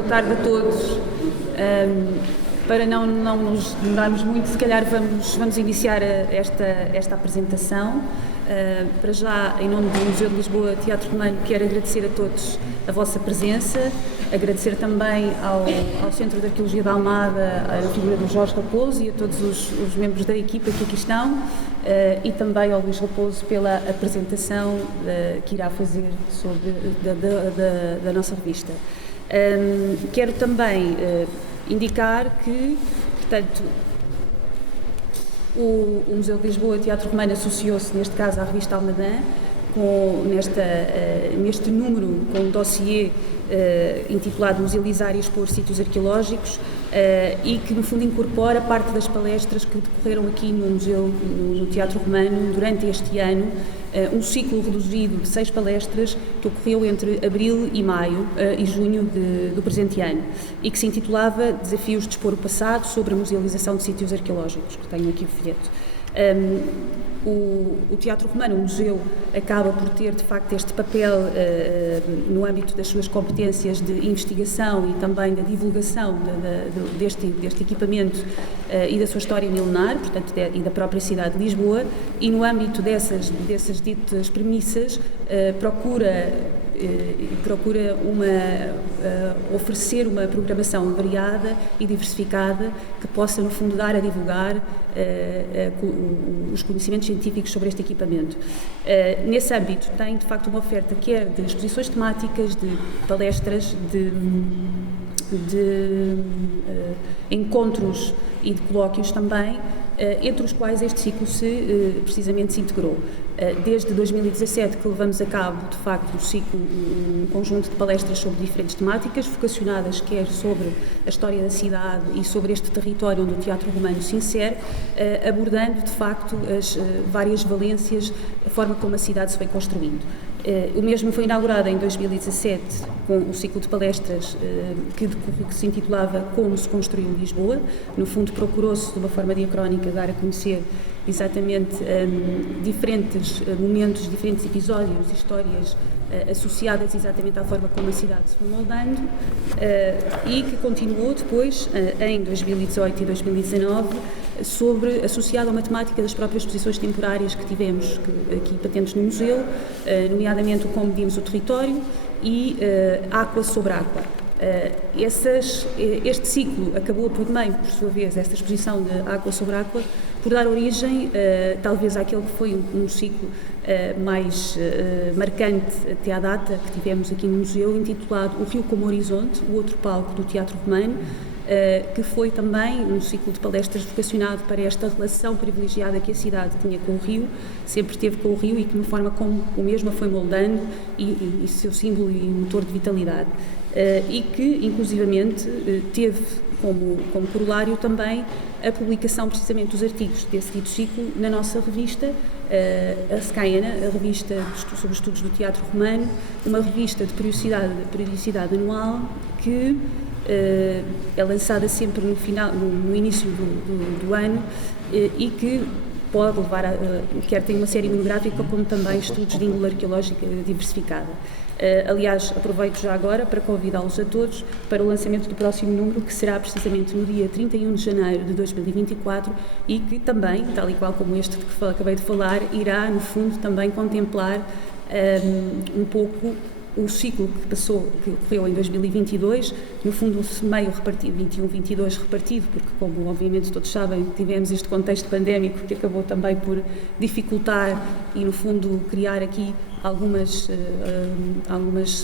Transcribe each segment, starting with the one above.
boa tarde a todos. Para não nos demorarmos muito, se calhar vamos iniciar esta apresentação. Para já, em nome do Museu de Lisboa Teatro Romano, quero agradecer a todos a vossa presença, agradecer também ao Centro de Arqueologia da Almada, a figura do Jorge Raposo e a todos os membros da equipa que aqui estão, e também ao Luís Raposo pela apresentação que irá fazer da nossa revista. Quero também indicar que, portanto, o Museu de Lisboa Teatro Romano associou-se, neste caso, à revista Almadã, neste número, com um dossiê intitulado Musealizar e Expor Sítios Arqueológicos, e que, no fundo, incorpora parte das palestras que decorreram aqui no Museu, no Teatro Romano, durante este ano, um ciclo reduzido de 6 palestras que ocorreu entre abril e maio e junho do presente ano, e que se intitulava Desafios de Expor o Passado sobre a Musealização de Sítios Arqueológicos, que tenho aqui o folheto. O Teatro Romano, o museu, acaba por ter, de facto, este papel no âmbito das suas competências de investigação e também da divulgação deste equipamento e da sua história milenar, portanto, e da própria cidade de Lisboa, e no âmbito dessas ditas premissas procura oferecer uma programação variada e diversificada que possa, no fundo, dar a divulgar os conhecimentos científicos sobre este equipamento. Nesse âmbito, tem, de facto, uma oferta quer de exposições temáticas, de palestras, de encontros e de colóquios também, entre os quais este ciclo precisamente se integrou. Desde 2017 que levamos a cabo, de facto, um conjunto de palestras sobre diferentes temáticas, vocacionadas quer sobre a história da cidade e sobre este território onde o Teatro Romano se insere, abordando, de facto, as várias valências, a forma como a cidade se foi construindo. O mesmo foi inaugurado em 2017 com o ciclo de palestras que se intitulava Como se construiu Lisboa. No fundo, procurou-se, de uma forma diacrónica, dar a conhecer exatamente diferentes momentos, diferentes episódios, histórias associadas exatamente à forma como a cidade se foi moldando, e que continuou depois, em 2018 e 2019, associado a uma temática das próprias exposições temporárias que tivemos aqui patentes no museu, nomeadamente o Como Medimos o Território e Água sobre Água. Este ciclo acabou também, por sua vez, esta exposição de Água sobre Água, por dar origem, talvez, àquele que foi um ciclo mais marcante até à data que tivemos aqui no museu, intitulado O Rio como Horizonte, o outro palco do Teatro Romano, que foi também um ciclo de palestras vocacionado para esta relação privilegiada que a cidade tinha com o rio, sempre teve com o rio, e que, de forma como o mesmo a foi moldando e seu símbolo e motor de vitalidade. E que, inclusivamente, teve como corolário também a publicação, precisamente, dos artigos desse dito ciclo na nossa revista, a Skyana, a revista sobre estudos do Teatro Romano, uma revista de periodicidade anual que é lançada sempre no início do ano, e que pode levar quer tem uma série monográfica, como também estudos de índole arqueológica diversificada. Aliás, aproveito já agora para convidá-los a todos para o lançamento do próximo número, que será precisamente no dia 31 de janeiro de 2024, e que também, tal e qual como este que acabei de falar, irá, no fundo, também contemplar um pouco o ciclo que ocorreu em 2022, no fundo meio repartido, 21-22 repartido, porque, como obviamente todos sabem, tivemos este contexto pandémico que acabou também por dificultar e, no fundo, criar aqui algumas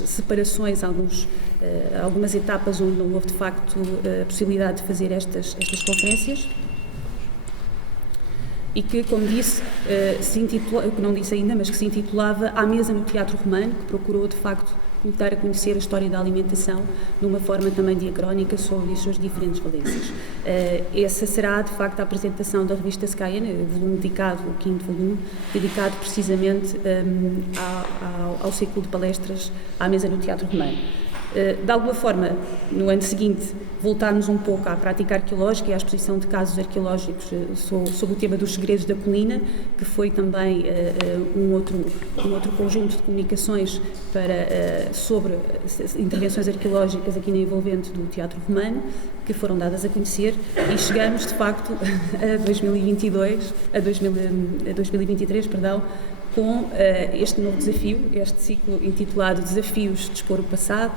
separações, algumas etapas onde não houve, de facto, a possibilidade de fazer estas conferências. E que, como disse, que não disse ainda, mas que se intitulava À Mesa no Teatro Romano, que procurou, de facto, dar a conhecer a história da alimentação de uma forma também diacrónica sobre as suas diferentes valências. Essa será, de facto, a apresentação da revista Skyana, o quinto volume, dedicado precisamente ao ciclo de palestras À Mesa no Teatro Romano. De alguma forma, no ano seguinte, voltámos um pouco à prática arqueológica e à exposição de casos arqueológicos sobre o tema dos segredos da colina, que foi também um outro conjunto de comunicações sobre intervenções arqueológicas aqui na envolvente do Teatro Romano, que foram dadas a conhecer, e chegamos, de facto, a 2023, com este novo desafio, este ciclo intitulado Desafios de Expor o Passado,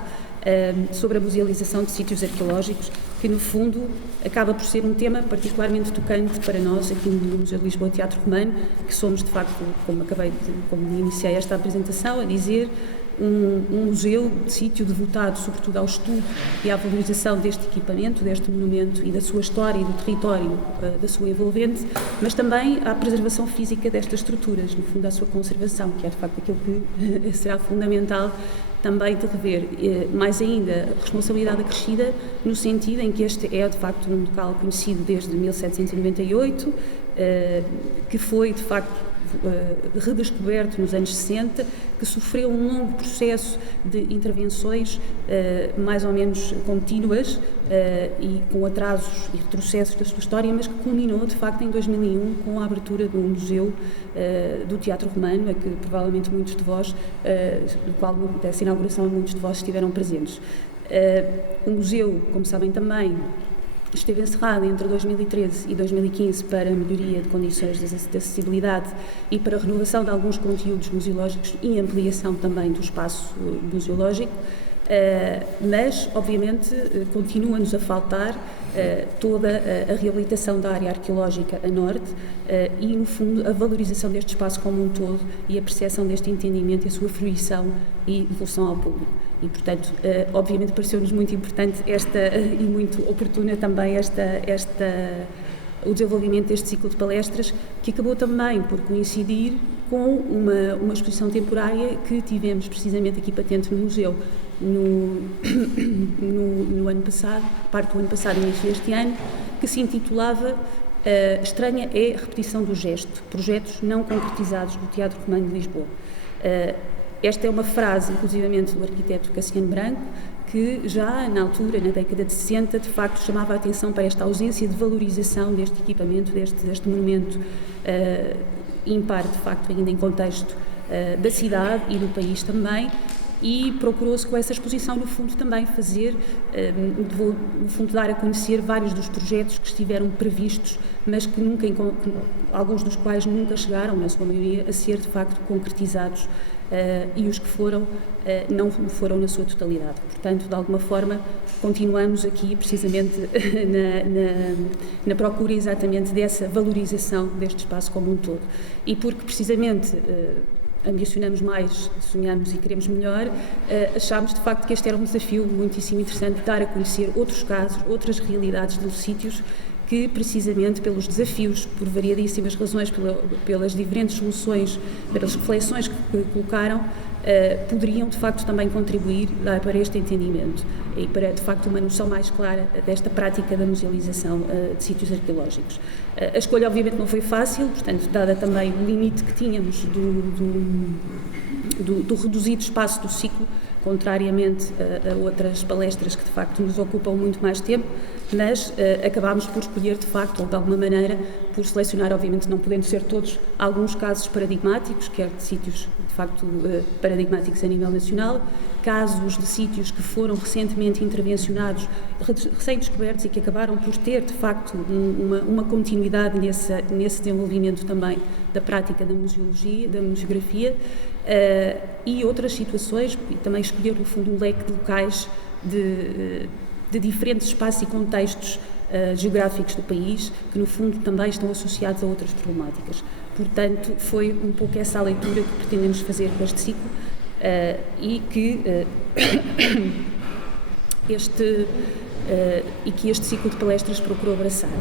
sobre a musealização de sítios arqueológicos, que no fundo acaba por ser um tema particularmente tocante para nós aqui no Museu de Lisboa Teatro Romano, que somos de facto, como iniciei esta apresentação a dizer, um museu de sítio devotado sobretudo ao estudo e à valorização deste equipamento, deste monumento e da sua história e do território da sua envolvente, mas também à preservação física destas estruturas, no fundo à sua conservação, que é de facto aquilo que será fundamental também de rever. Mais ainda, a responsabilidade acrescida no sentido em que este é de facto um local conhecido desde 1798, que foi de facto redescoberto nos anos 60, que sofreu um longo processo de intervenções mais ou menos contínuas e com atrasos e retrocessos da sua história, mas que culminou de facto em 2001 com a abertura do Museu do Teatro Romano, a que provavelmente muitos de vós, do qual dessa inauguração muitos de vós estiveram presentes. O museu, como sabem também, esteve encerrado entre 2013 e 2015 para melhoria de condições de acessibilidade e para renovação de alguns conteúdos museológicos e ampliação também do espaço museológico, mas, obviamente, continua-nos a faltar toda a reabilitação da área arqueológica a norte e, no fundo, a valorização deste espaço como um todo e a percepção deste entendimento e a sua fruição e devolução ao público. E, portanto, obviamente pareceu-nos muito importante e muito oportuna também o desenvolvimento deste ciclo de palestras, que acabou também por coincidir com uma exposição temporária que tivemos precisamente aqui patente no museu no ano passado, parte do ano passado e início deste ano, que se intitulava Estranha é a repetição do gesto, projetos não concretizados do Teatro Romano de Lisboa. Esta é uma frase, inclusivamente, do arquiteto Cassiano Branco, que já na altura, na década de 60, de facto chamava a atenção para esta ausência de valorização deste equipamento, deste monumento ímpar, de facto, ainda em contexto da cidade e do país também, e procurou-se com essa exposição, no fundo, também fazer, no fundo, dar a conhecer vários dos projetos que estiveram previstos, mas que alguns dos quais nunca chegaram, na sua maioria, a ser, de facto, concretizados, e os que foram, não foram na sua totalidade. Portanto, de alguma forma, continuamos aqui, precisamente, na procura exatamente dessa valorização deste espaço como um todo. E porque, precisamente, ambicionamos mais, sonhamos e queremos melhor, achámos de facto que este era um desafio muitíssimo interessante de dar a conhecer outros casos, outras realidades dos sítios que, precisamente pelos desafios, por variadíssimas razões, pelas diferentes soluções, pelas reflexões que colocaram, poderiam de facto também contribuir para este entendimento e para de facto uma noção mais clara desta prática da musealização de sítios arqueológicos. A escolha obviamente não foi fácil, portanto, dada também o limite que tínhamos do reduzido espaço do ciclo, contrariamente a outras palestras que de facto nos ocupam muito mais tempo, mas acabámos por escolher de facto, ou de alguma maneira, por selecionar, obviamente não podendo ser todos, alguns casos paradigmáticos, quer de sítios de facto paradigmáticos a nível nacional, casos de sítios que foram recentemente intervencionados, recém-descobertos e que acabaram por ter de facto uma continuidade nesse desenvolvimento também da prática da museologia, da museografia, e outras situações, e também escolher no fundo um leque de locais de diferentes espaços e contextos geográficos do país, que no fundo também estão associados a outras problemáticas. Portanto, foi um pouco essa a leitura que pretendemos fazer com este ciclo e que este ciclo de palestras procurou abraçar.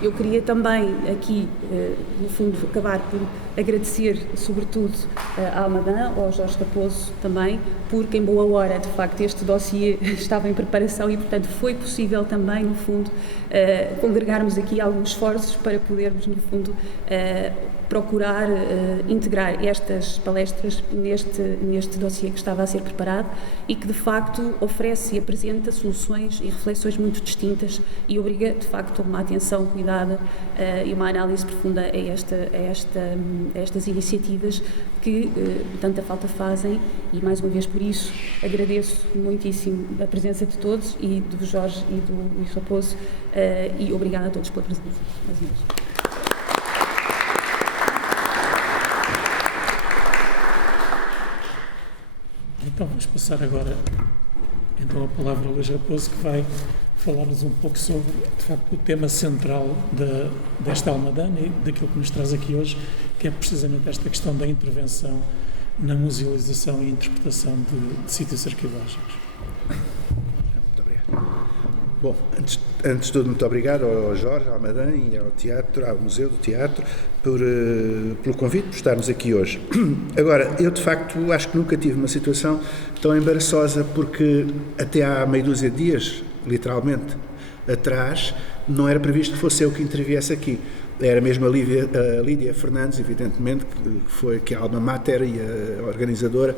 Eu queria também aqui, no fundo, acabar por agradecer, sobretudo, à Almadã, ao Jorge Raposo também, porque em boa hora, de facto, este dossiê estava em preparação e, portanto, foi possível também, no fundo, congregarmos aqui alguns esforços para podermos, no fundo, procurar integrar estas palestras neste dossiê que estava a ser preparado e que de facto oferece e apresenta soluções e reflexões muito distintas e obriga de facto a uma atenção cuidada e uma análise profunda a estas iniciativas que tanta falta fazem, e mais uma vez por isso agradeço muitíssimo a presença de todos e do Jorge e do Luís Raposo, e obrigada a todos pela presença. Mais uma vez. Então vamos passar agora então a palavra ao Luís Raposo, que vai falar-nos um pouco sobre, de facto, o tema central desta Almadã e daquilo que nos traz aqui hoje, que é precisamente esta questão da intervenção na musealização e interpretação de sítios arqueológicos. Muito obrigado. Bom, antes de tudo, muito obrigado ao Jorge, à Almadã e ao Teatro, ao Museu do Teatro, pelo convite, por estarmos aqui hoje. Agora, eu de facto acho que nunca tive uma situação tão embaraçosa, porque até há meia dúzia de dias, literalmente, atrás, não era previsto que fosse eu que interviesse aqui. Era mesmo a Lídia Fernandes, evidentemente, que é a alma mater e a organizadora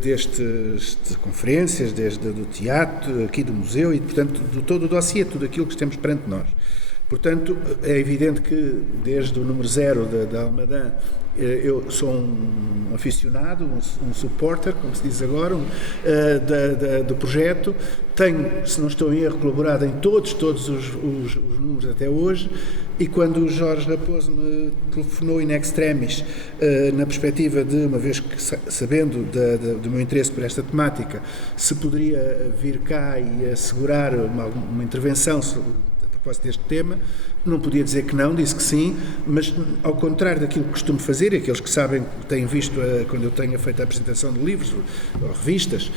destas conferências, do teatro, aqui do museu e, portanto, de todo o dossiê, tudo aquilo que temos perante nós. Portanto, é evidente que desde o número 0 da Almadã eu sou um aficionado, um supporter, como se diz agora, do projeto. Tenho, se não estou em erro, colaborado em todos os números até hoje, e quando o Jorge Raposo me telefonou in extremis, na perspectiva de, uma vez que sabendo do meu interesse por esta temática, se poderia vir cá e assegurar uma intervenção deste tema, não podia dizer que não, disse que sim, mas ao contrário daquilo que costumo fazer, aqueles que sabem, têm visto quando eu tenho feito a apresentação de livros ou revistas,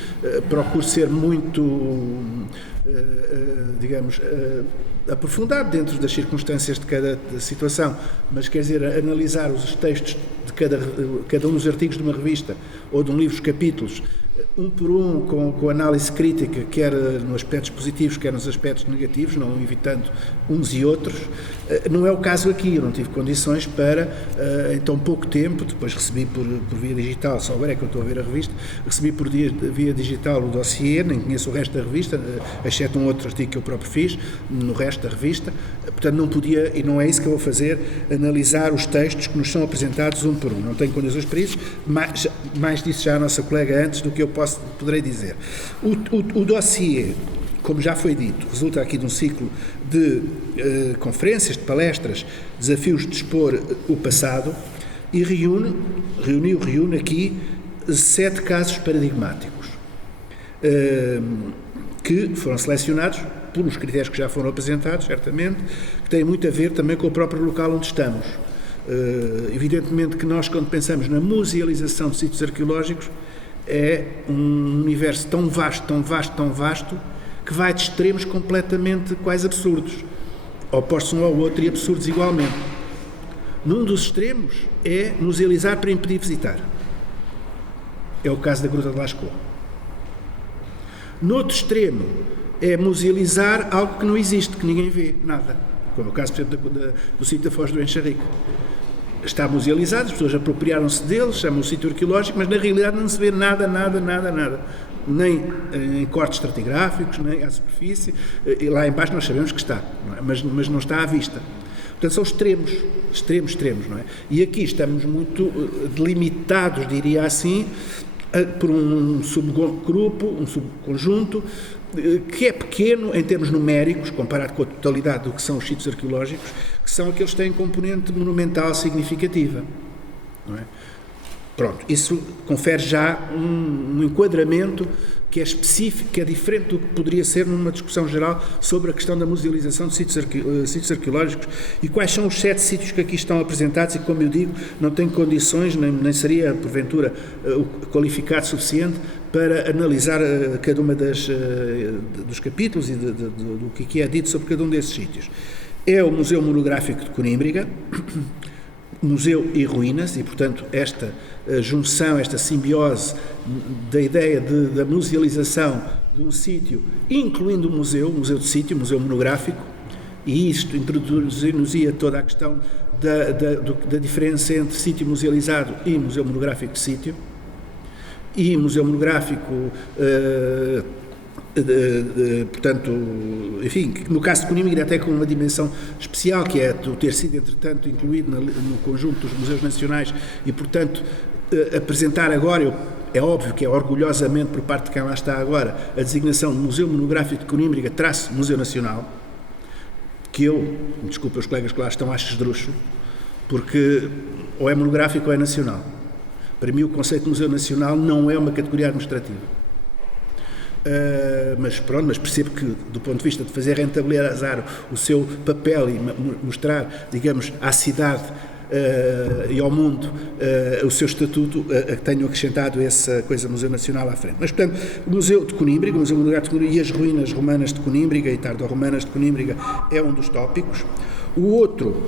procuro ser muito, digamos, aprofundado dentro das circunstâncias de cada situação, mas quer dizer, analisar os textos de cada um dos artigos de uma revista ou de um livro, os capítulos, um por um, com análise crítica, quer nos aspectos positivos, quer nos aspectos negativos, não evitando uns e outros. Não é o caso aqui, eu não tive condições para, em tão pouco tempo, depois recebi por via digital, só agora é que eu estou a ver a revista, recebi por via digital o dossiê, nem conheço o resto da revista, exceto um outro artigo que eu próprio fiz, no resto da revista, portanto não podia, e não é isso que eu vou fazer, analisar os textos que nos são apresentados um por um, não tenho condições para isso, mais disse já a nossa colega antes do que eu poderei dizer. O dossiê, como já foi dito, resulta aqui de um ciclo de conferências, de palestras, desafios de expor o passado, e reúne aqui 7 casos paradigmáticos, que foram selecionados por uns critérios que já foram apresentados, certamente, que têm muito a ver também com o próprio local onde estamos. Evidentemente que nós, quando pensamos na musealização de sítios arqueológicos, é um universo tão vasto, que vai de extremos completamente quase absurdos, opostos um ao outro e absurdos igualmente. Num dos extremos é musealizar para impedir visitar. É o caso da Gruta de Lascaux. No outro extremo é musealizar algo que não existe, que ninguém vê, nada. Como é o caso, por exemplo, do sítio da Foz do Enxarrique. Está musealizado, as pessoas apropriaram-se dele, chamam o sítio arqueológico, mas na realidade não se vê nada. Nem em cortes estratigráficos, nem à superfície, e lá embaixo nós sabemos que está, não é? mas não está à vista. Portanto, são extremos, não é? E aqui estamos muito delimitados, diria assim, por um subgrupo, um subconjunto, que é pequeno em termos numéricos, comparado com a totalidade do que são os sítios arqueológicos, que são aqueles que têm componente monumental significativa, não é? Pronto, isso confere já um enquadramento que é específico, que é diferente do que poderia ser numa discussão geral sobre a questão da musealização de sítios arqueológicos e quais são os 7 sítios que aqui estão apresentados e, como eu digo, não tenho condições, nem seria, porventura, qualificado suficiente para analisar cada uma dos capítulos e do que é dito sobre cada um desses sítios. É o Museu Monográfico de Conímbriga, museu e ruínas, e, portanto, esta junção, esta simbiose da ideia da musealização de um sítio, incluindo o museu de sítio, museu monográfico, e isto introduzir-nos-ia toda a questão da diferença entre sítio musealizado e museu monográfico de sítio, e museu monográfico, portanto, enfim, no caso de Conímbriga até com uma dimensão especial, que é o ter sido, entretanto, incluído no conjunto dos museus nacionais e, portanto, apresentar agora, é óbvio que é orgulhosamente por parte de quem lá está agora, a designação de Museu Monográfico de Conímbriga / Museu Nacional, que eu, desculpa os colegas que lá estão, acho esdrúxulo, porque ou é monográfico ou é nacional. Para mim o conceito de Museu Nacional não é uma categoria administrativa. Mas pronto, mas percebo que do ponto de vista de fazer rentabilizar o seu papel e mostrar, digamos, à cidade e ao mundo o seu estatuto, tenho acrescentado essa coisa Museu Nacional à frente. Mas, portanto, o Museu de Conímbriga, o Museu Monográfico de Conímbriga e as ruínas romanas de Conímbriga e tardo-romanas de Conímbriga é um dos tópicos. O outro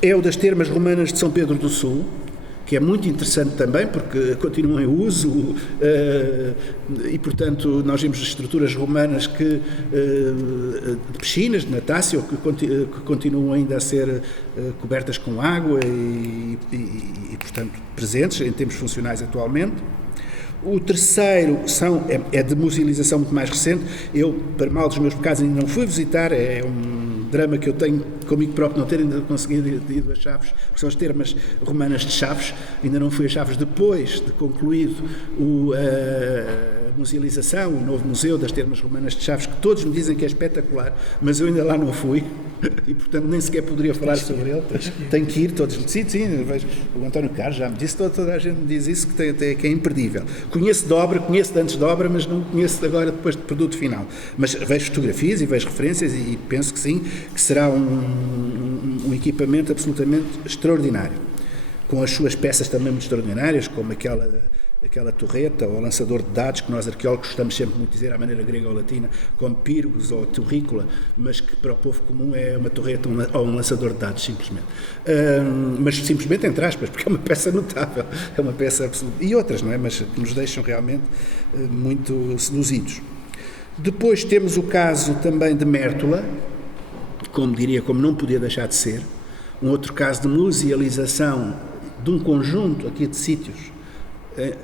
é o das termas romanas de São Pedro do Sul, que é muito interessante também, porque continuam em uso e, portanto, nós vimos estruturas romanas de piscinas, de natácio, que continuam ainda a ser cobertas com água e, portanto, presentes em termos funcionais atualmente. O terceiro é de musealização muito mais recente. Eu, para mal dos meus pecados, ainda não fui visitar, é um drama que eu tenho comigo próprio não ter ainda conseguido ir a Chaves, porque são as termas romanas de Chaves. Ainda não fui a Chaves depois de concluído a musealização, o novo museu das termas romanas de Chaves, que todos me dizem que é espetacular, mas eu ainda lá não fui e, portanto, nem sequer poderia falar sobre ele. Tenho que ir, todos me dizem, sim, vejo, o António Carlos já me disse, toda a gente me diz isso, que é imperdível. Conheço de obra, conheço de antes de obra, mas não conheço agora depois de produto final. Mas vejo fotografias e vejo referências e penso que sim, que será um equipamento absolutamente extraordinário, com as suas peças também muito extraordinárias, como aquela torreta ou lançador de dados, que nós arqueólogos gostamos sempre muito de dizer à maneira grega ou latina, como pírgos ou torrícola, mas que para o povo comum é uma torreta ou um lançador de dados, simplesmente. Mas simplesmente entre aspas, porque é uma peça notável, é uma peça absoluta. E outras, não é? Mas que nos deixam realmente muito seduzidos. Depois temos o caso também de Mértola, como não podia deixar de ser, um outro caso de musealização de um conjunto aqui de sítios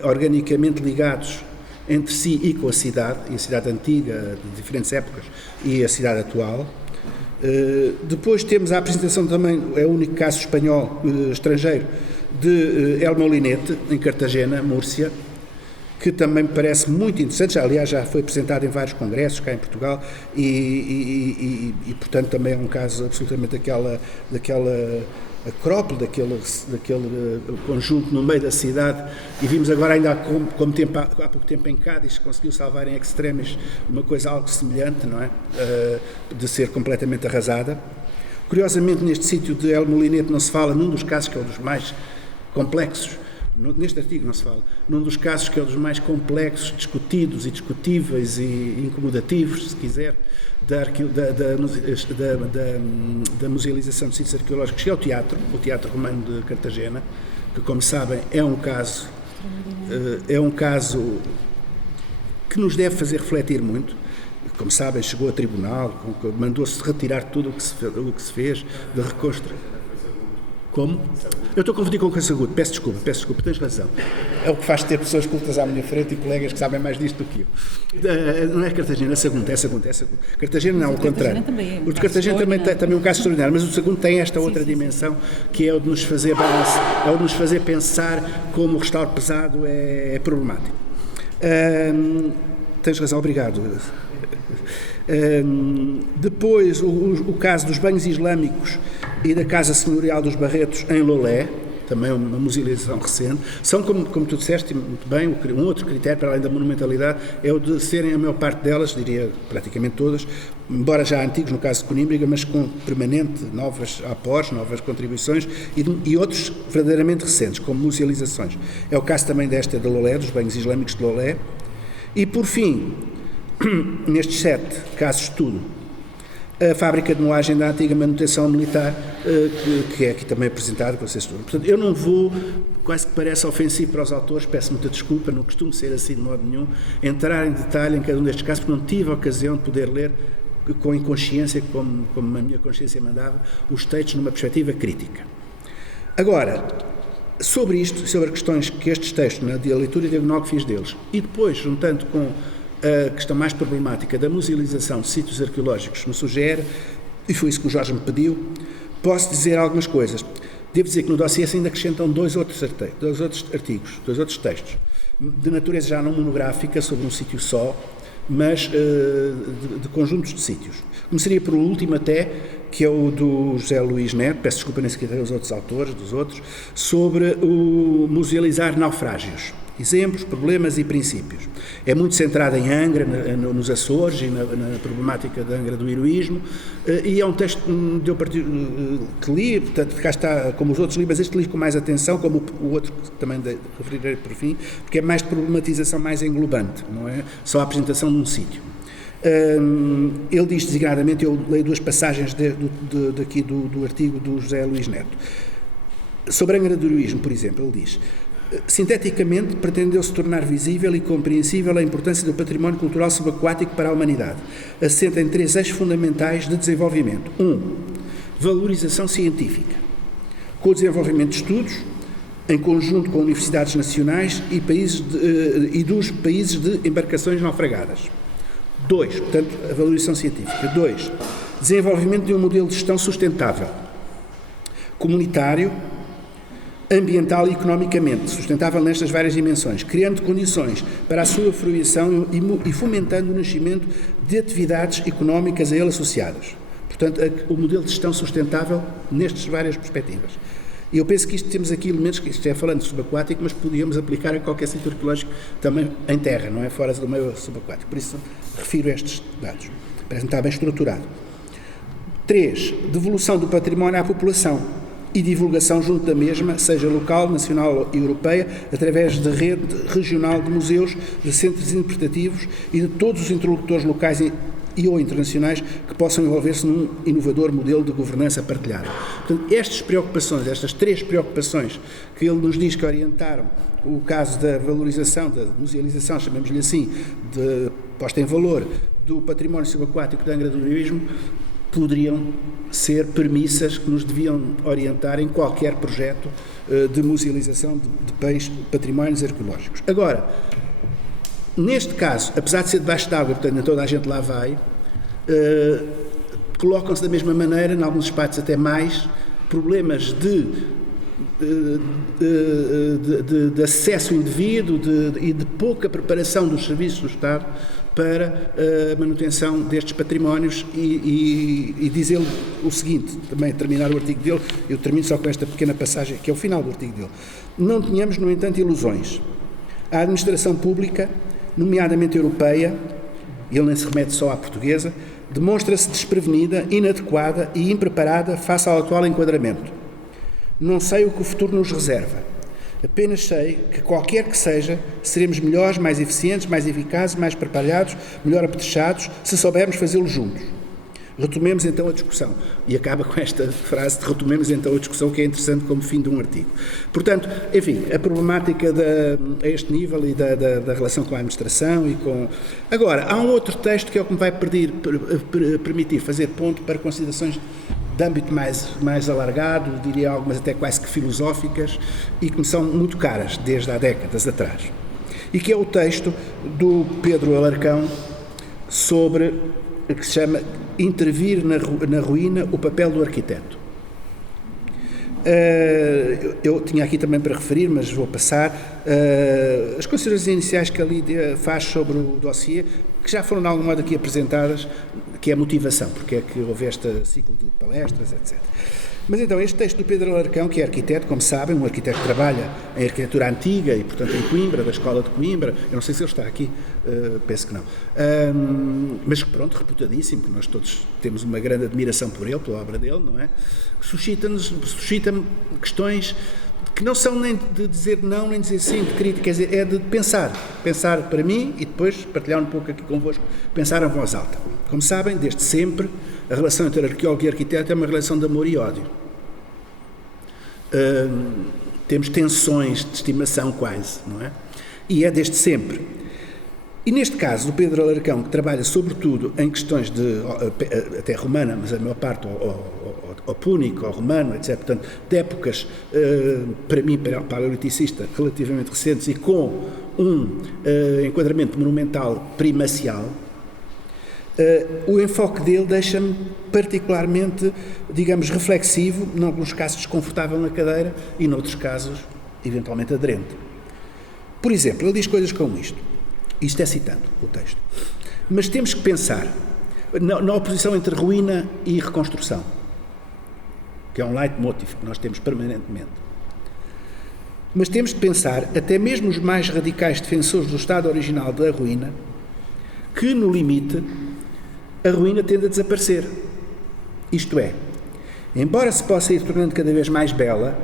organicamente ligados entre si e com a cidade, e a cidade antiga, de diferentes épocas, e a cidade atual. Depois temos a apresentação também, é o único caso espanhol, estrangeiro, de El Molinete, em Cartagena, Múrcia, que também me parece muito interessante, aliás já foi apresentado em vários congressos cá em Portugal e portanto também é um caso absolutamente daquela acrópole, daquele conjunto no meio da cidade, e vimos agora ainda há pouco tempo em Cádiz conseguiu salvar em extremis uma coisa algo semelhante, não é? De ser completamente arrasada. Curiosamente, neste sítio de El Molinete não se fala, num dos casos que é um dos mais complexos, neste artigo não se fala, num dos casos que é um dos mais complexos, discutidos e discutíveis e incomodativos, se quiser, da musealização de sítios arqueológicos, que é o Teatro Romano de Cartagena, que, como sabem, é um caso que nos deve fazer refletir muito. Como sabem, chegou a tribunal, mandou-se retirar tudo o que se fez de reconstrução. Como? Eu estou a confundir com o Cassagudo, peço desculpa, tens razão. É o que faz ter pessoas cultas à minha frente e colegas que sabem mais disto do que eu. Não é Cartagena, é Sagunto. Cartagena não, ao contrário. O de Cartagena também é um caso extraordinário, mas o Sagunto tem esta outra dimensão, que é o de nos fazer pensar como o restauro pesado é problemático. Tens razão, obrigado. Depois o caso dos banhos islâmicos e da Casa Senhorial dos Barretos em Lolé, também uma musealização recente, são, como tu disseste muito bem, um outro critério para além da monumentalidade é o de serem a maior parte delas, diria praticamente todas, embora já antigos no caso de Conímbriga, mas com permanente novas aportes, novas contribuições e outros verdadeiramente recentes, como musealizações. É o caso também desta de Lolé, dos banhos islâmicos de Lolé. E por fim, nestes 7 casos de estudo, a fábrica de moagem da antiga manutenção militar, que é aqui também apresentada para vocês estudam. Portanto, eu não vou, quase que parece ofensivo para os autores, peço muita desculpa, não costumo ser assim de modo nenhum, entrar em detalhe em cada um destes casos, porque não tive a ocasião de poder ler com inconsciência, como a minha consciência mandava, os textos numa perspectiva crítica. Agora, sobre isto, sobre questões que estes textos, na leitura diagonal que fiz deles, e depois, juntando com a questão mais problemática da musealização de sítios arqueológicos no SUGER, e foi isso que o Jorge me pediu, posso dizer algumas coisas. Devo dizer que no dossiê ainda acrescentam dois outros artigos, dois outros textos, de natureza já não monográfica, sobre um sítio só, mas de conjuntos de sítios. Começaria por o último até, que é o do José Luís Neto, peço desculpa nem sequer os outros autores, dos outros, sobre o musealizar naufrágios. Exemplos, problemas e princípios. É muito centrado em Angra, nos Açores e na problemática da Angra do heroísmo, e é um texto que li, portanto, cá está, como os outros li, mas este li com mais atenção, como o outro que também referirei por fim, porque é mais de problematização mais englobante, não é só a apresentação de um sítio. Ele diz designadamente, eu leio duas passagens daqui do artigo do José Luís Neto. Sobre a Angra do heroísmo, por exemplo, ele diz: sinteticamente, pretendeu-se tornar visível e compreensível a importância do património cultural subaquático para a humanidade, assenta em 3 eixos fundamentais de desenvolvimento. 1. Valorização científica, com o desenvolvimento de estudos, em conjunto com universidades nacionais e dos países de embarcações naufragadas. 2. Portanto, a valorização científica. 2. Desenvolvimento de um modelo de gestão sustentável, comunitário, ambiental e economicamente sustentável nestas várias dimensões, criando condições para a sua fruição e fomentando o nascimento de atividades económicas a ele associadas. Portanto, o modelo de gestão sustentável nestas várias perspectivas. E eu penso que isto temos aqui elementos, que isto é falando de subaquático, mas podíamos aplicar a qualquer sítio arqueológico também em terra, não é? Fora do meio subaquático. Por isso, refiro estes dados. Parece-me estar bem estruturado. 3. Devolução do património à população e divulgação junto da mesma, seja local, nacional e europeia, através da rede regional de museus, de centros interpretativos e de todos os interlocutores locais e ou internacionais que possam envolver-se num inovador modelo de governança partilhada. Portanto, estas 3 preocupações que ele nos diz que orientaram o caso da valorização, da musealização, chamemos-lhe assim, de posta em valor do património subaquático da Angra do heroísmo, poderiam ser premissas que nos deviam orientar em qualquer projeto de musealização de patrimónios arqueológicos. Agora, neste caso, apesar de ser debaixo d'água, portanto, nem toda a gente lá vai, colocam-se da mesma maneira, em alguns espaços até mais, problemas de acesso indevido e de pouca preparação dos serviços do Estado para a manutenção destes patrimónios e dizer-lhe o seguinte, também terminar o artigo dele, eu termino só com esta pequena passagem, que é o final do artigo dele. Não tenhamos, no entanto, ilusões. A administração pública, nomeadamente europeia, e ele nem se remete só à portuguesa, demonstra-se desprevenida, inadequada e impreparada face ao atual enquadramento. Não sei o que o futuro nos reserva. Apenas sei que, qualquer que seja, seremos melhores, mais eficientes, mais eficazes, mais preparados, melhor apetrechados, se soubermos fazê-lo juntos. Retomemos então a discussão. E acaba com esta frase de retomemos então a discussão, que é interessante como fim de um artigo. Portanto, enfim, a problemática a este nível e da relação com a administração e com... Agora, há um outro texto que é o que me vai permitir fazer ponto para considerações de âmbito mais alargado, diria algumas até quase que filosóficas, e que me são muito caras desde há décadas atrás. E que é o texto do Pedro Alarcão sobre o que se chama Intervir na ruína, o papel do arquiteto. Eu tinha aqui também para referir, mas vou passar, as considerações iniciais que ali faz sobre o dossiê, que já foram de algum modo aqui apresentadas, que é a motivação, porque é que houve este ciclo de palestras, etc. Mas então, este texto do Pedro Alarcão, que é arquiteto, como sabem, um arquiteto que trabalha em arquitetura antiga e, portanto, em Coimbra, da Escola de Coimbra, eu não sei se ele está aqui, penso que não, mas que, pronto, reputadíssimo, que nós todos temos uma grande admiração por ele, pela obra dele, não é? Suscita-me questões que não são nem de dizer não, nem de dizer sim, de crítica, quer dizer, é de pensar para mim e depois partilhar um pouco aqui convosco, pensar em voz alta. Como sabem, desde sempre, a relação entre arqueólogo e arquiteto é uma relação de amor e ódio. Temos tensões de estimação quase, não é? E é desde sempre. E neste caso, o Pedro Alarcão, que trabalha sobretudo em questões até romana, mas a maior parte ao púnico, ao romano, etc., portanto, de épocas, para mim, paleoliticista, relativamente recentes e com um enquadramento monumental primacial, o enfoque dele deixa-me particularmente, digamos, reflexivo, em alguns casos desconfortável na cadeira e, noutros casos, eventualmente aderente. Por exemplo, ele diz coisas como isto. Isto é citando o texto. Mas temos que pensar na oposição entre ruína e reconstrução, que é um leitmotiv que nós temos permanentemente. Mas temos de pensar, até mesmo os mais radicais defensores do estado original da ruína, que, no limite, a ruína tende a desaparecer. Isto é, embora se possa ir tornando cada vez mais bela,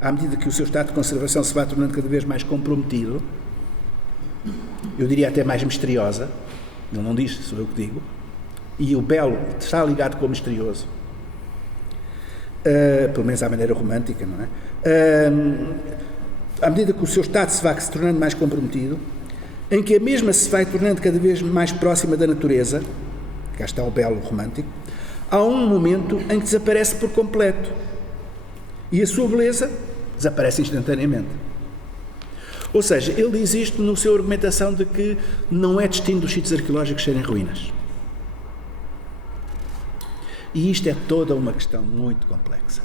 à medida que o seu estado de conservação se vai tornando cada vez mais comprometido, eu diria até mais misteriosa, ele não diz, sou eu que digo, e o belo está ligado com o misterioso, pelo menos à maneira romântica, não é? À medida que o seu estado se vai se tornando mais comprometido, em que a mesma se vai tornando cada vez mais próxima da natureza, cá está o belo romântico, há um momento em que desaparece por completo e a sua beleza desaparece instantaneamente. Ou seja, ele diz isto na sua argumentação de que não é destino dos sítios arqueológicos serem ruínas. E isto é toda uma questão muito complexa.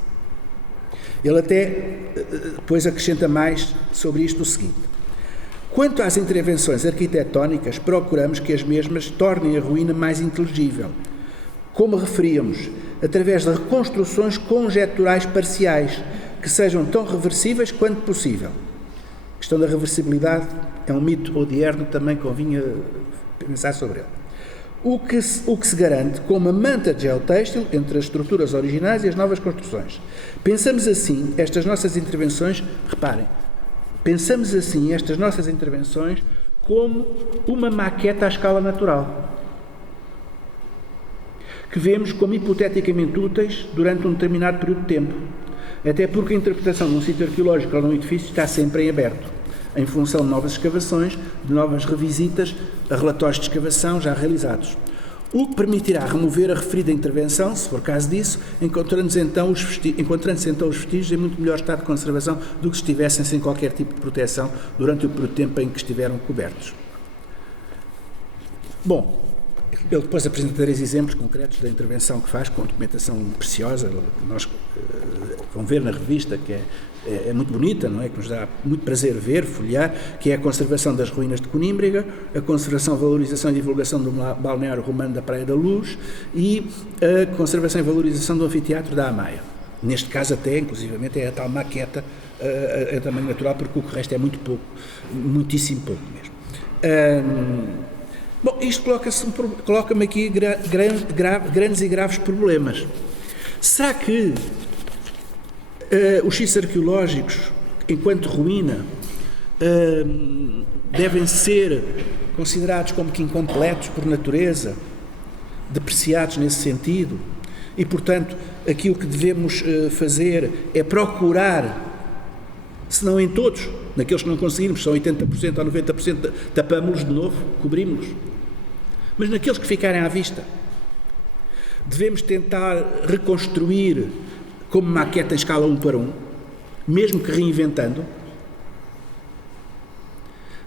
Ele até depois acrescenta mais sobre isto o seguinte: quanto às intervenções arquitetónicas, procuramos que as mesmas tornem a ruína mais inteligível, como referíamos, através de reconstruções conjecturais parciais, que sejam tão reversíveis quanto possível. A questão da reversibilidade é um mito odierno, também convinha pensar sobre ele. O que se garante com uma manta de geotêxtil entre as estruturas originais e as novas construções. Pensamos assim estas nossas intervenções, reparem, pensamos assim estas nossas intervenções como uma maqueta à escala natural, que vemos como hipoteticamente úteis durante um determinado período de tempo, até porque a interpretação de um sítio arqueológico ou de um edifício está sempre em aberto, em função de novas escavações, de novas revisitas a relatórios de escavação já realizados, o que permitirá remover a referida intervenção, se for caso disso, encontrando-se então os vestígios em muito melhor estado de conservação do que se estivessem sem qualquer tipo de proteção durante o período de tempo em que estiveram cobertos. Bom, ele depois apresenta 3 exemplos concretos da intervenção que faz, com documentação preciosa, que nós vão ver na revista, que é muito bonita, não é? Que nos dá muito prazer ver, folhear, que é a conservação das ruínas de Conímbriga, a conservação, valorização e divulgação do balneário romano da Praia da Luz e a conservação e valorização do anfiteatro da Amaia. Neste caso até, inclusivamente, é a tal maqueta em tamanho natural, porque o resto é muito pouco, muitíssimo pouco mesmo. Bom, isto coloca-me aqui grandes e graves problemas. Será que os sítios arqueológicos, enquanto ruína, devem ser considerados como que incompletos por natureza, depreciados nesse sentido, e, portanto, aquilo que devemos fazer é procurar, se não em todos, naqueles que não conseguirmos, são 80% ou 90%, tapamos-los de novo, cobrimos-los. Mas naqueles que ficarem à vista, devemos tentar reconstruir como maqueta em escala 1:1, mesmo que reinventando.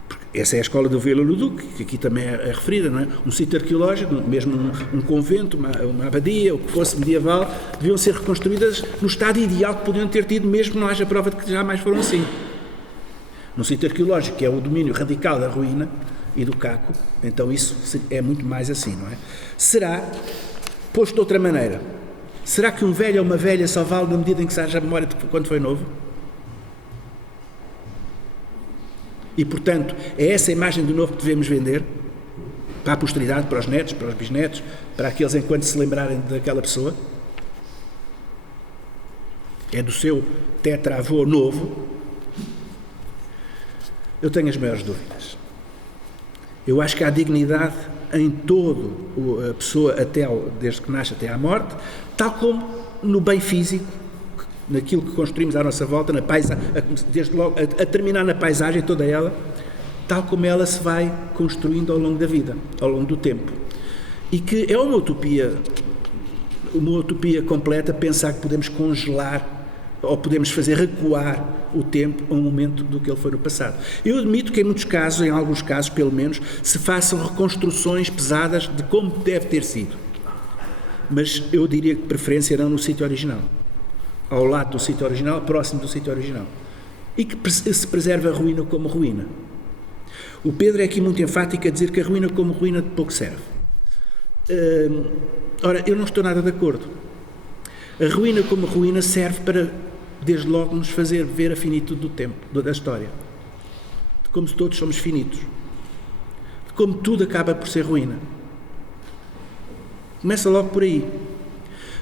Porque essa é a escola do Viollet-le-Duc, que aqui também é referida, não é? Um sítio arqueológico, mesmo um convento, uma abadia, o que fosse medieval, deviam ser reconstruídas no estado ideal que podiam ter tido, mesmo que não haja prova de que jamais foram assim. Num sítio arqueológico, que é o domínio radical da ruína e do caco, então isso é muito mais assim, não é? Será, posto de outra maneira, será que um velho ou uma velha só vale na medida em que se haja a memória de quando foi novo? E, portanto, é essa imagem do novo que devemos vender para a posteridade, para os netos, para os bisnetos, para aqueles enquanto se lembrarem daquela pessoa? É do seu tetravô novo? Eu tenho as maiores dúvidas. Eu acho que há dignidade em todo a pessoa, desde que nasce até à morte, tal como no bem físico, naquilo que construímos à nossa volta, na paisagem, desde logo a terminar na paisagem toda ela, tal como ela se vai construindo ao longo da vida, ao longo do tempo. E que é uma utopia completa pensar que podemos congelar ou podemos fazer recuar o tempo a um momento do que ele foi no passado. Eu admito que em muitos casos, em alguns casos pelo menos, se façam reconstruções pesadas de como deve ter sido. Mas eu diria que de preferência não no sítio original. Ao lado do sítio original, próximo do sítio original. E que se preserve a ruína como ruína. O Pedro é aqui muito enfático a dizer que a ruína como ruína de pouco serve. Ora, eu não estou nada de acordo. A ruína como ruína serve para, desde logo, nos fazer ver a finitude do tempo, da história. De como todos somos finitos. De como tudo acaba por ser ruína. Começa logo por aí.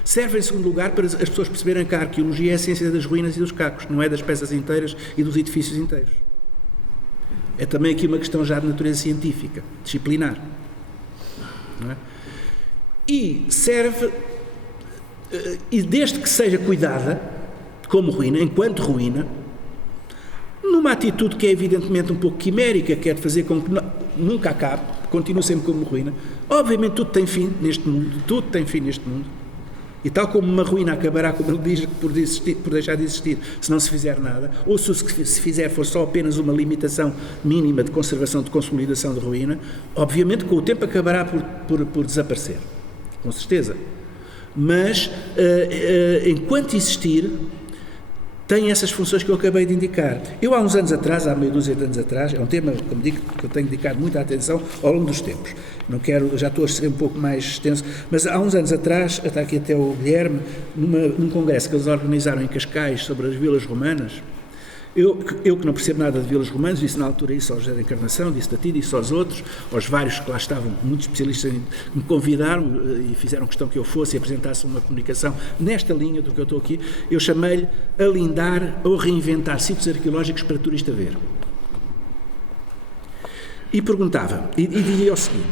Serve, em segundo lugar, para as pessoas perceberem que a arqueologia é a ciência das ruínas e dos cacos, não é das peças inteiras e dos edifícios inteiros. É também aqui uma questão já de natureza científica, disciplinar. Não é? E serve, e desde que seja cuidada, como ruína, enquanto ruína, numa atitude que é evidentemente um pouco quimérica, que é de fazer com que nunca acabe, continue sempre como ruína. Obviamente tudo tem fim neste mundo, e tal como uma ruína acabará, como ele diz, por deixar de existir, se não se fizer nada, ou se fizer for só apenas uma limitação mínima de conservação, de consolidação de ruína, obviamente com o tempo acabará por desaparecer, com certeza. Mas, enquanto existir, tem essas funções que eu acabei de indicar. Eu há uns anos atrás, há meia dúzia de anos atrás, é um tema, como digo, que eu tenho dedicado muita atenção ao longo dos tempos. Já estou a ser um pouco mais extenso, mas há uns anos atrás, está aqui até o Guilherme, num congresso que eles organizaram em Cascais sobre as vilas romanas, eu que não percebo nada de vilas romanas, disse na altura isso ao José da Encarnação, disse a ti, disse aos outros, aos vários que lá estavam, muitos especialistas me convidaram e fizeram questão que eu fosse e apresentasse uma comunicação nesta linha do que eu estou aqui, eu chamei-lhe alindar ou reinventar sítios arqueológicos para turista ver. E perguntava, e dizia o seguinte,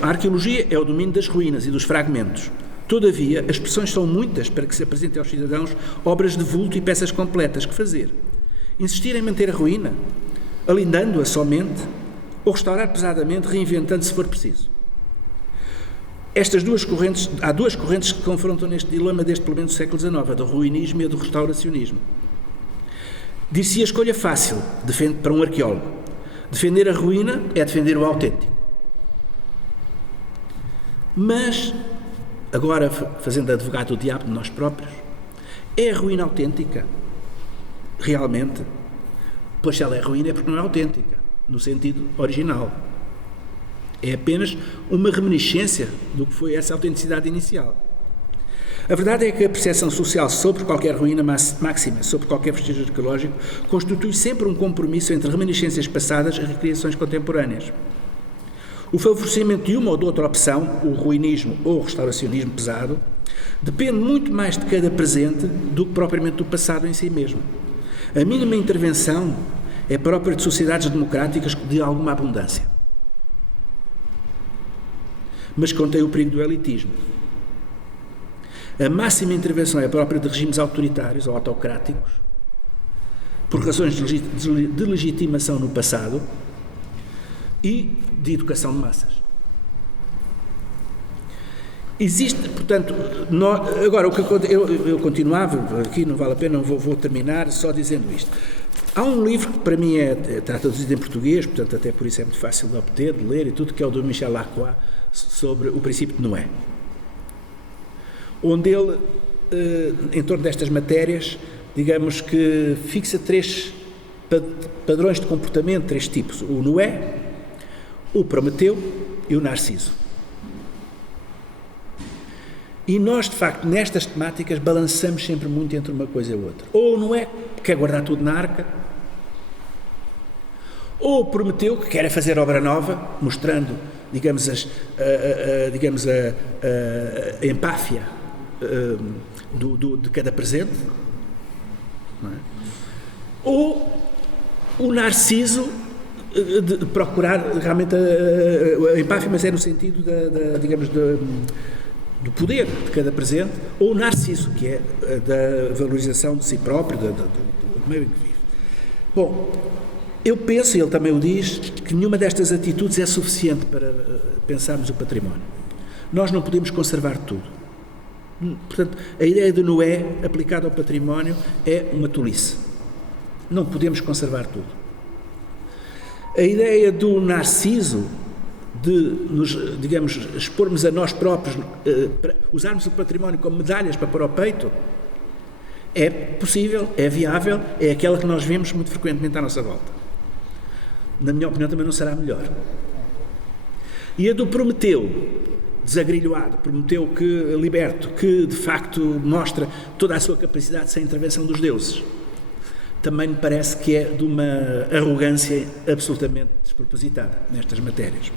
a arqueologia é o domínio das ruínas e dos fragmentos. Todavia, as expressões são muitas para que se apresentem aos cidadãos obras de vulto e peças completas. Que fazer? Insistir em manter a ruína, alindando-a somente, ou restaurar pesadamente, reinventando se for preciso? Há duas correntes que se confrontam neste dilema desde pelo menos o século XIX, a do ruinismo e a do restauracionismo. Dir-se a escolha fácil para um arqueólogo. Defender a ruína é defender o autêntico. Mas, agora fazendo advogado do diabo de nós próprios, é a ruína autêntica? Realmente? Pois se ela é ruína é porque não é autêntica, no sentido original. É apenas uma reminiscência do que foi essa autenticidade inicial. A verdade é que a percepção social sobre qualquer ruína máxima, sobre qualquer vestígio arqueológico, constitui sempre um compromisso entre reminiscências passadas e recriações contemporâneas. O favorecimento de uma ou de outra opção, o ruinismo ou o restauracionismo pesado, depende muito mais de cada presente do que propriamente do passado em si mesmo. A mínima intervenção é própria de sociedades democráticas de alguma abundância. Mas contém o perigo do elitismo. A máxima intervenção é própria de regimes autoritários ou autocráticos, por razões de legitimação no passado e de educação de massas. Existe, portanto, agora o que eu continuava, aqui não vale a pena, vou terminar só dizendo isto. Há um livro que para mim está traduzido em português, portanto até por isso é muito fácil de obter, de ler e tudo, que é o do Michel Lacroix, sobre o princípio de Noé. Onde ele, em torno destas matérias, digamos que fixa 3 padrões de comportamento, 3 tipos: o Noé, o Prometeu e o Narciso. E nós, de facto, nestas temáticas, balançamos sempre muito entre uma coisa e outra. Ou o Noé, que quer guardar tudo na arca, ou o Prometeu, que quer fazer obra nova, mostrando, digamos, a empáfia de cada presente, não é? Ou o Narciso, de procurar realmente a empáfia, mas é no sentido do poder de cada presente, ou o Narciso, que é da valorização de si próprio, do meio em que vive. Bom, Eu penso, e ele também o diz, que nenhuma destas atitudes é suficiente para pensarmos o património. Nós não podemos conservar tudo. Portanto, a ideia de Noé aplicada ao património é uma tolice. Não podemos conservar tudo. A ideia do Narciso de nos, digamos, expormos a nós próprios, usarmos o património como medalhas para pôr ao peito, é possível, é viável, é aquela que nós vemos muito frequentemente à nossa volta. Na minha opinião, também não será melhor. E a do Prometeu, desagrilhoado, Prometeu que liberto, que de facto mostra toda a sua capacidade sem intervenção dos deuses, também me parece que é de uma arrogância absolutamente despropositada nestas matérias.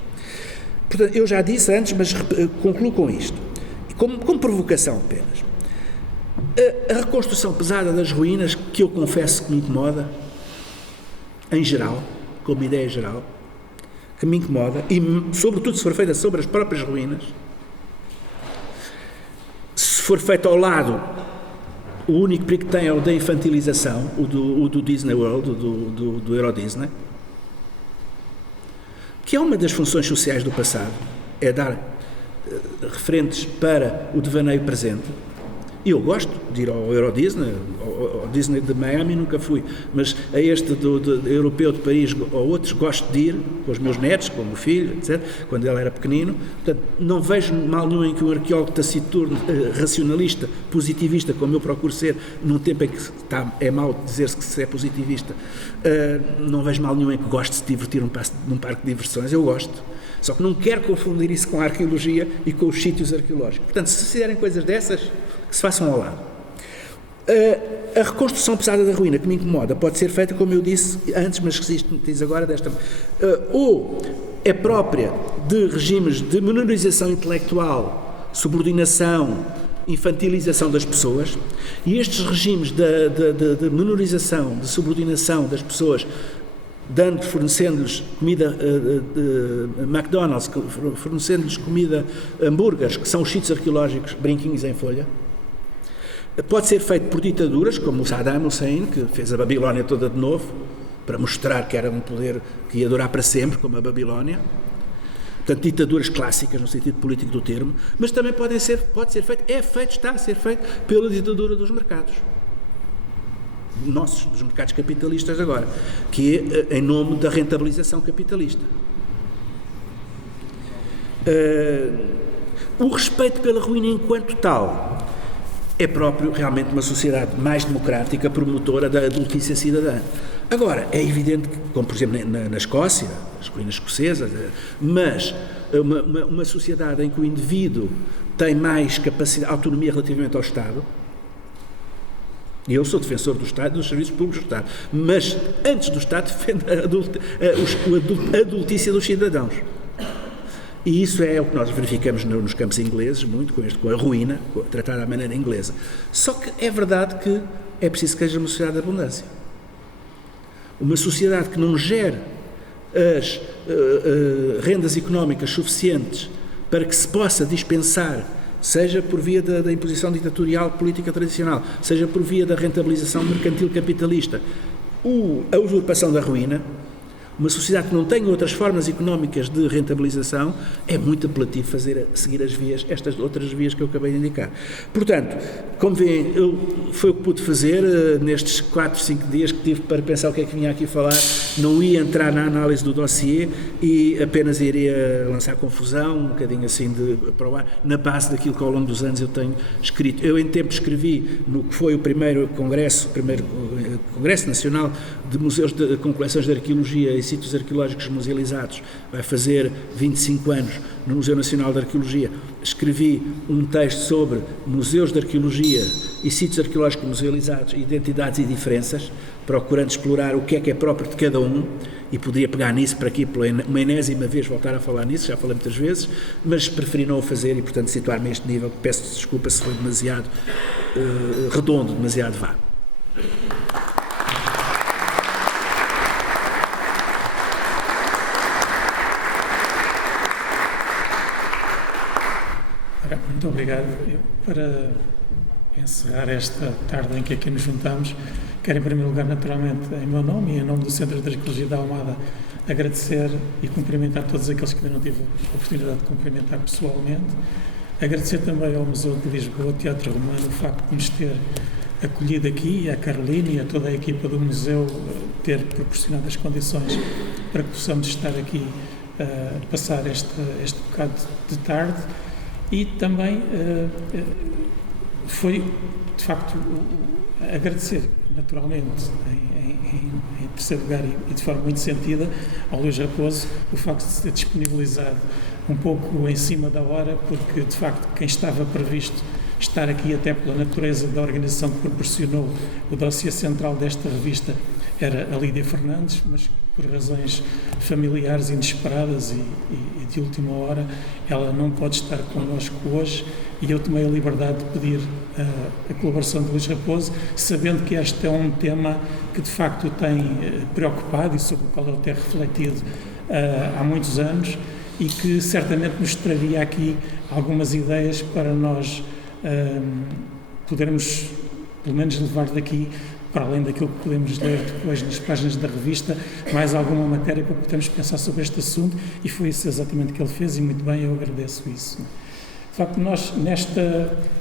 Portanto, eu já disse antes, mas concluo com isto, como provocação apenas. A reconstrução pesada das ruínas, que eu confesso que me incomoda, em geral, como ideia geral, que me incomoda, e sobretudo se for feita sobre as próprias ruínas, se for feita ao lado, o único perigo que tem é o da infantilização, o do Disney World, do Euro Disney, que é uma das funções sociais do passado, é dar referentes para o devaneio presente. E eu gosto de ir ao Euro Disney, ao Disney de Miami nunca fui, mas a este do europeu de Paris ou outros gosto de ir, com os meus netos, com o meu filho, etc., quando ele era pequenino. Portanto, não vejo mal nenhum em que um arqueólogo taciturno, racionalista, positivista, como eu procuro ser, num tempo em que é mau dizer-se que se é positivista, não vejo mal nenhum em que goste de se divertir num parque de diversões, eu gosto. Só que não quero confundir isso com a arqueologia e com os sítios arqueológicos. Portanto, se fizerem coisas dessas, que se façam ao lado. A reconstrução pesada da ruína, que me incomoda, pode ser feita, como eu disse antes, mas que se diz agora, ou é própria de regimes de menorização intelectual, subordinação, infantilização das pessoas, e estes regimes de menorização, de subordinação das pessoas, fornecendo-lhes comida McDonald's, fornecendo-lhes comida hambúrgueres, que são os sítios arqueológicos brinquinhos em folha. Pode ser feito por ditaduras, como o Saddam Hussein, que fez a Babilónia toda de novo, para mostrar que era um poder que ia durar para sempre, como a Babilónia. Portanto, ditaduras clássicas, no sentido político do termo, mas também pode ser feito, está a ser feito pela ditadura dos mercados. Dos mercados capitalistas agora, que é em nome da rentabilização capitalista. O respeito pela ruína enquanto tal é próprio realmente uma sociedade mais democrática, promotora da adultícia cidadã. Agora, é evidente que, como por exemplo na Escócia, as ruínas escocesas, mas uma sociedade em que o indivíduo tem mais capacidade, autonomia relativamente ao Estado. E eu sou defensor do Estado, dos serviços públicos do Estado, mas antes do Estado defendo a adultícia dos cidadãos. E isso é o que nós verificamos nos campos ingleses, muito com a ruína, tratada à maneira inglesa. Só que é verdade que é preciso que seja uma sociedade de abundância. Uma sociedade que não gere as rendas económicas suficientes para que se possa dispensar, seja por via da imposição ditatorial política tradicional, seja por via da rentabilização mercantil capitalista, a usurpação da ruína. Uma sociedade que não tem outras formas económicas de rentabilização, é muito apelativo seguir estas outras vias que eu acabei de indicar. Portanto, como veem, foi o que pude fazer nestes 4, 5 dias que tive para pensar o que é que vinha aqui falar. Não ia entrar na análise do dossiê e apenas iria lançar confusão, um bocadinho assim para o ar, na base daquilo que ao longo dos anos eu tenho escrito. Eu em tempo escrevi no que foi o primeiro Congresso Nacional de Museus com coleções de arqueologia e sítios arqueológicos musealizados, vai fazer 25 anos no Museu Nacional de Arqueologia. Escrevi um texto sobre museus de arqueologia e sítios arqueológicos musealizados, identidades e diferenças, procurando explorar o que é próprio de cada um, e poderia pegar nisso para aqui, pela uma enésima vez, voltar a falar nisso, já falei muitas vezes, mas preferi não o fazer e, portanto, situar-me a este nível. Peço desculpa se foi demasiado redondo, demasiado vago. Muito obrigado. encerrar esta tarde em que aqui nos juntamos. Quero, em primeiro lugar, naturalmente, em meu nome e em nome do Centro de Arqueologia da Almada, agradecer e cumprimentar todos aqueles que ainda não tive a oportunidade de cumprimentar pessoalmente. Agradecer também ao Museu de Lisboa, Teatro Romano, o facto de nos ter acolhido aqui, e à Carolina e a toda a equipa do museu ter proporcionado as condições para que possamos estar aqui a passar este bocado de tarde. E também foi, de facto, agradecer, naturalmente, em terceiro lugar e de forma muito sentida, ao Luís Raposo, o facto de se ter disponibilizado um pouco em cima da hora, porque, de facto, quem estava previsto estar aqui, até pela natureza da organização que proporcionou o dossiê central desta revista, era a Lídia Fernandes, mas por razões familiares inesperadas e de última hora, ela não pode estar connosco hoje, e eu tomei a liberdade de pedir a colaboração de Luís Raposo, sabendo que este é um tema que de facto o tem preocupado e sobre o qual ele tem refletido há muitos anos, e que certamente nos traria aqui algumas ideias para nós podermos, pelo menos, levar daqui, para além daquilo que podemos ler depois nas páginas da revista, mais alguma matéria para podermos pensar sobre este assunto, e foi isso exatamente que ele fez, e muito bem, eu agradeço isso. De facto, nós,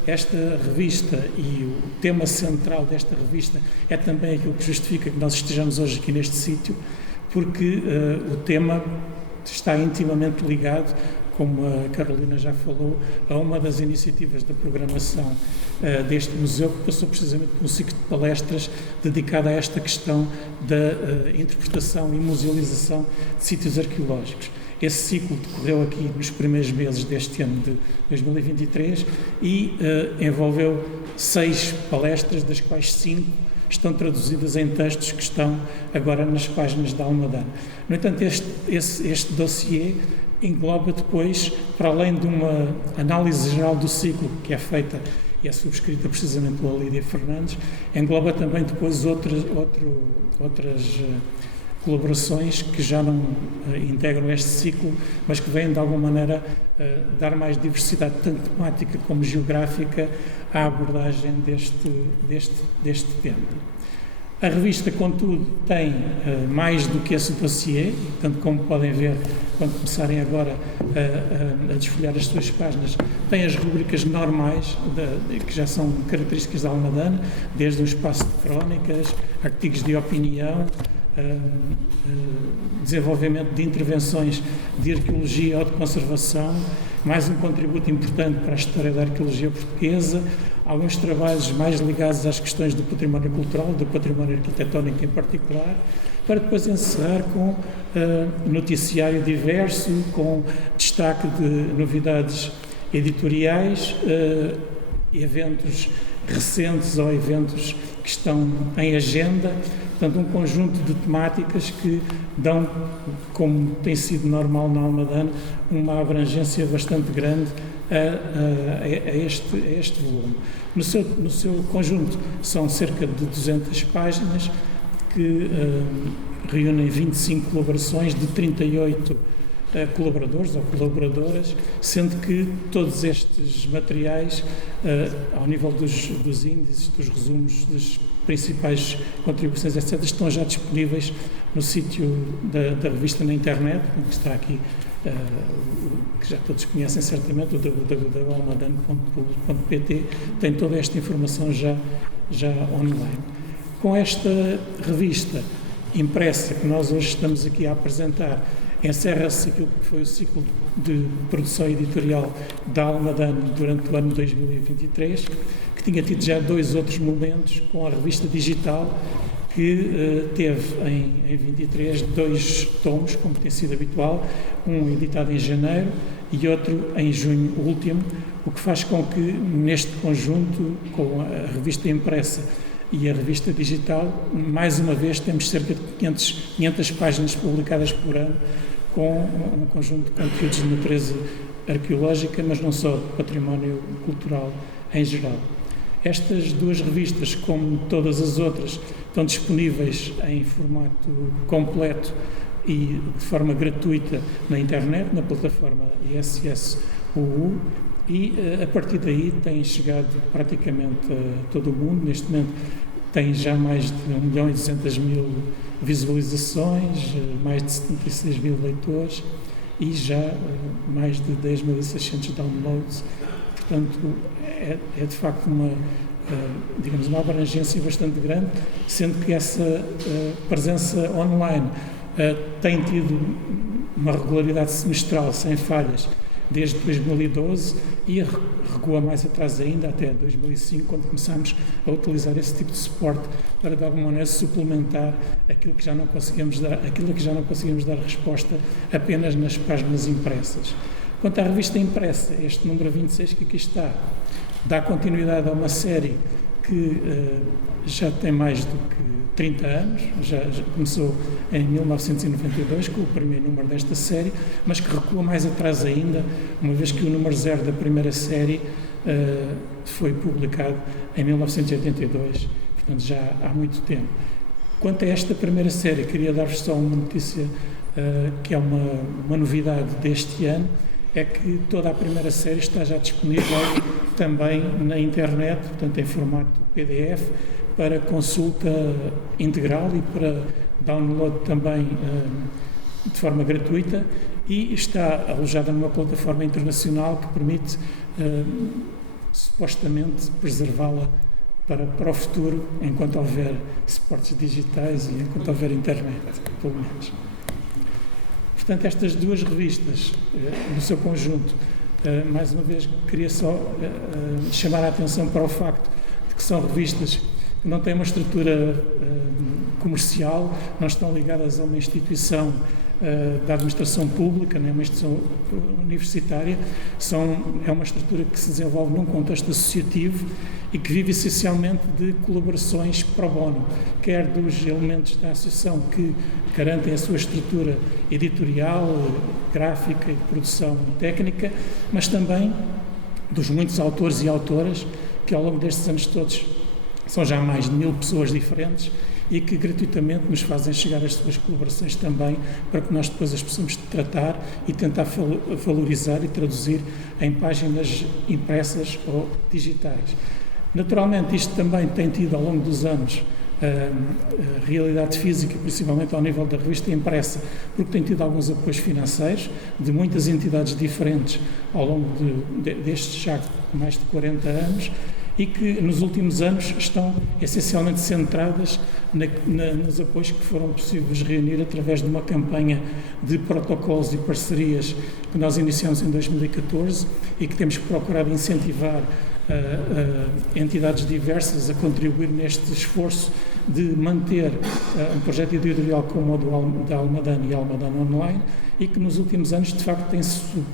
esta revista, e o tema central desta revista é também aquilo que justifica que nós estejamos hoje aqui neste sítio, porque o tema está intimamente ligado, como a Carolina já falou, a uma das iniciativas da programação deste museu, que passou precisamente por um ciclo de palestras dedicado a esta questão da interpretação e musealização de sítios arqueológicos. Esse ciclo decorreu aqui nos primeiros meses deste ano de 2023 e envolveu 6 palestras, das quais 5 estão traduzidas em textos que estão agora nas páginas da Almadana. No entanto, este dossiê engloba depois, para além de uma análise geral do ciclo que é feita e é subscrita precisamente pela Lídia Fernandes, engloba também depois outras colaborações que já não integram este ciclo, mas que vêm de alguma maneira dar mais diversidade, tanto temática como geográfica, à abordagem deste tema. A revista, contudo, tem mais do que esse dossiê, tanto como podem ver quando começarem agora a desfolhar as suas páginas, tem as rubricas normais, que já são características da Almadana, desde um espaço de crónicas, artigos de opinião, desenvolvimento de intervenções de arqueologia ou de conservação, mais um contributo importante para a história da arqueologia portuguesa, alguns trabalhos mais ligados às questões do património cultural, do património arquitetónico em particular, para depois encerrar com noticiário diverso, com destaque de novidades editoriais, eventos recentes ou eventos que estão em agenda. Portanto, um conjunto de temáticas que dão, como tem sido normal na Almadana, uma abrangência bastante grande a este volume. No seu conjunto são cerca de 200 páginas que reúnem 25 colaborações de 38 colaboradores ou colaboradoras, sendo que todos estes materiais, ao nível dos índices, dos resumos, das principais contribuições, etc., estão já disponíveis no sítio da revista na internet, que está aqui, que já todos conhecem certamente, o www.almadana.pt, tem toda esta informação já online. Com esta revista impressa que nós hoje estamos aqui a apresentar, encerra-se aquilo que foi o ciclo de produção editorial da Almadana durante o ano 2023, que tinha tido já 2 outros momentos com a revista digital, que teve em 23 2 tomos, como tem sido habitual, um editado em janeiro e outro em junho último, o que faz com que neste conjunto, com a revista impressa e a revista digital, mais uma vez temos cerca de 500 páginas publicadas por ano, com um conjunto de conteúdos de natureza arqueológica, mas não só, de património cultural em geral. Estas 2 revistas, como todas as outras, estão disponíveis em formato completo e de forma gratuita na internet, na plataforma ISS o U, e a partir daí tem chegado praticamente a todo o mundo. Neste momento tem já mais de 1.200.000 visualizações, mais de 76 mil leitores e já mais de 10.600 downloads. Portanto, é de facto uma abrangência bastante grande, sendo que essa presença online tem tido uma regularidade semestral sem falhas desde 2012 e recua mais atrás ainda, até 2005, quando começámos a utilizar esse tipo de suporte para, de alguma maneira, suplementar aquilo que já não conseguimos dar resposta apenas nas páginas impressas. Quanto à revista impressa, este número 26 que aqui está, dá continuidade a uma série que já tem mais do que 30 anos, já começou em 1992 com o primeiro número desta série, mas que recua mais atrás ainda, uma vez que o número 0 da primeira série foi publicado em 1982, portanto já há muito tempo. Quanto a esta primeira série, queria dar-vos só uma notícia que é uma novidade deste ano, é que toda a primeira série está já disponível também na internet, portanto em formato PDF, para consulta integral e para download também de forma gratuita, e está alojada numa plataforma internacional que permite supostamente preservá-la para o futuro, enquanto houver suportes digitais e enquanto houver internet, pelo menos. Portanto, estas duas revistas, no seu conjunto, mais uma vez queria só chamar a atenção para o facto de que são revistas que não têm uma estrutura comercial, não estão ligadas a uma instituição da administração pública, nem uma instituição universitária, é uma estrutura que se desenvolve num contexto associativo e que vive essencialmente de colaborações pro bono, quer dos elementos da associação que garantem a sua estrutura editorial, gráfica e de produção técnica, mas também dos muitos autores e autoras que ao longo destes anos todos são já mais de 1000 pessoas diferentes e que gratuitamente nos fazem chegar as suas colaborações também, para que nós depois as possamos tratar e tentar valorizar e traduzir em páginas impressas ou digitais. Naturalmente, isto também tem tido ao longo dos anos realidade física, principalmente ao nível da revista impressa, porque tem tido alguns apoios financeiros de muitas entidades diferentes ao longo destes já mais de 40 anos, e que nos últimos anos estão essencialmente centradas nos apoios que foram possíveis reunir através de uma campanha de protocolos e parcerias que nós iniciamos em 2014 e que temos procurado incentivar entidades diversas a contribuir neste esforço de manter um projeto editorial como o da Almadane e Almadane Online, e que nos últimos anos de facto tem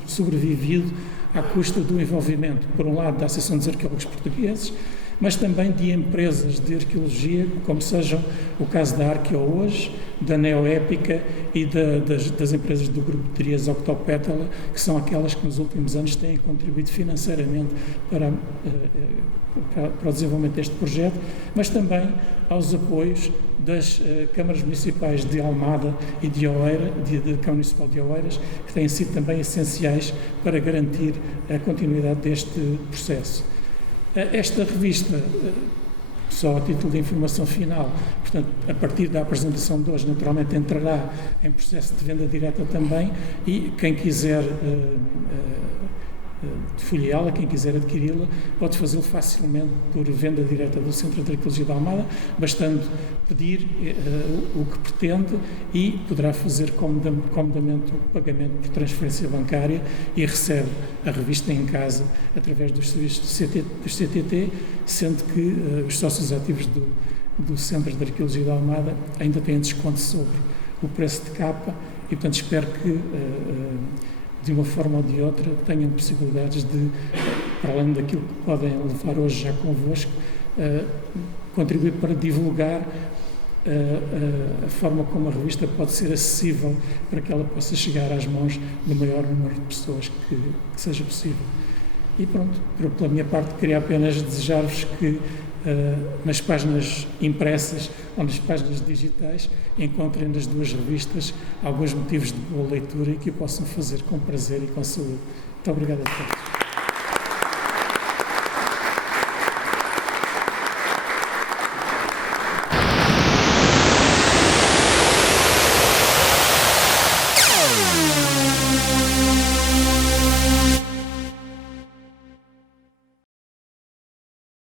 sobrevivido à custa do envolvimento, por um lado, da Associação dos Arqueólogos Portugueses, mas também de empresas de arqueologia, como sejam o caso da Arqueo hoje, da Neoépica e das empresas do grupo de Trias Octopétala, que são aquelas que nos últimos anos têm contribuído financeiramente para o desenvolvimento deste projeto, mas também aos apoios das câmaras municipais de Almada e de Oeiras, da Câmara Municipal de Oeiras, que têm sido também essenciais para garantir a continuidade deste processo. Esta revista, só a título de informação final, portanto, a partir da apresentação de hoje, naturalmente entrará em processo de venda direta também, e quem quiser folheá-la, quem quiser adquiri-la, pode fazê-lo facilmente por venda direta do Centro de Arqueologia de Almada, bastando pedir o que pretende, e poderá fazer comodamente o pagamento por transferência bancária e recebe a revista em casa através dos serviços do CTT, sendo que os sócios ativos do Centro de Arqueologia de Almada ainda têm desconto sobre o preço de capa, e portanto espero que de uma forma ou de outra tenham possibilidades de, para além daquilo que podem levar hoje já convosco, contribuir para divulgar a forma como a revista pode ser acessível, para que ela possa chegar às mãos do maior número de pessoas que seja possível. E pronto, pela minha parte queria apenas desejar-vos que nas páginas impressas ou nas páginas digitais encontrem nas duas revistas alguns motivos de boa leitura e que o possam fazer com prazer e com saúde. Muito Muito obrigado a todos.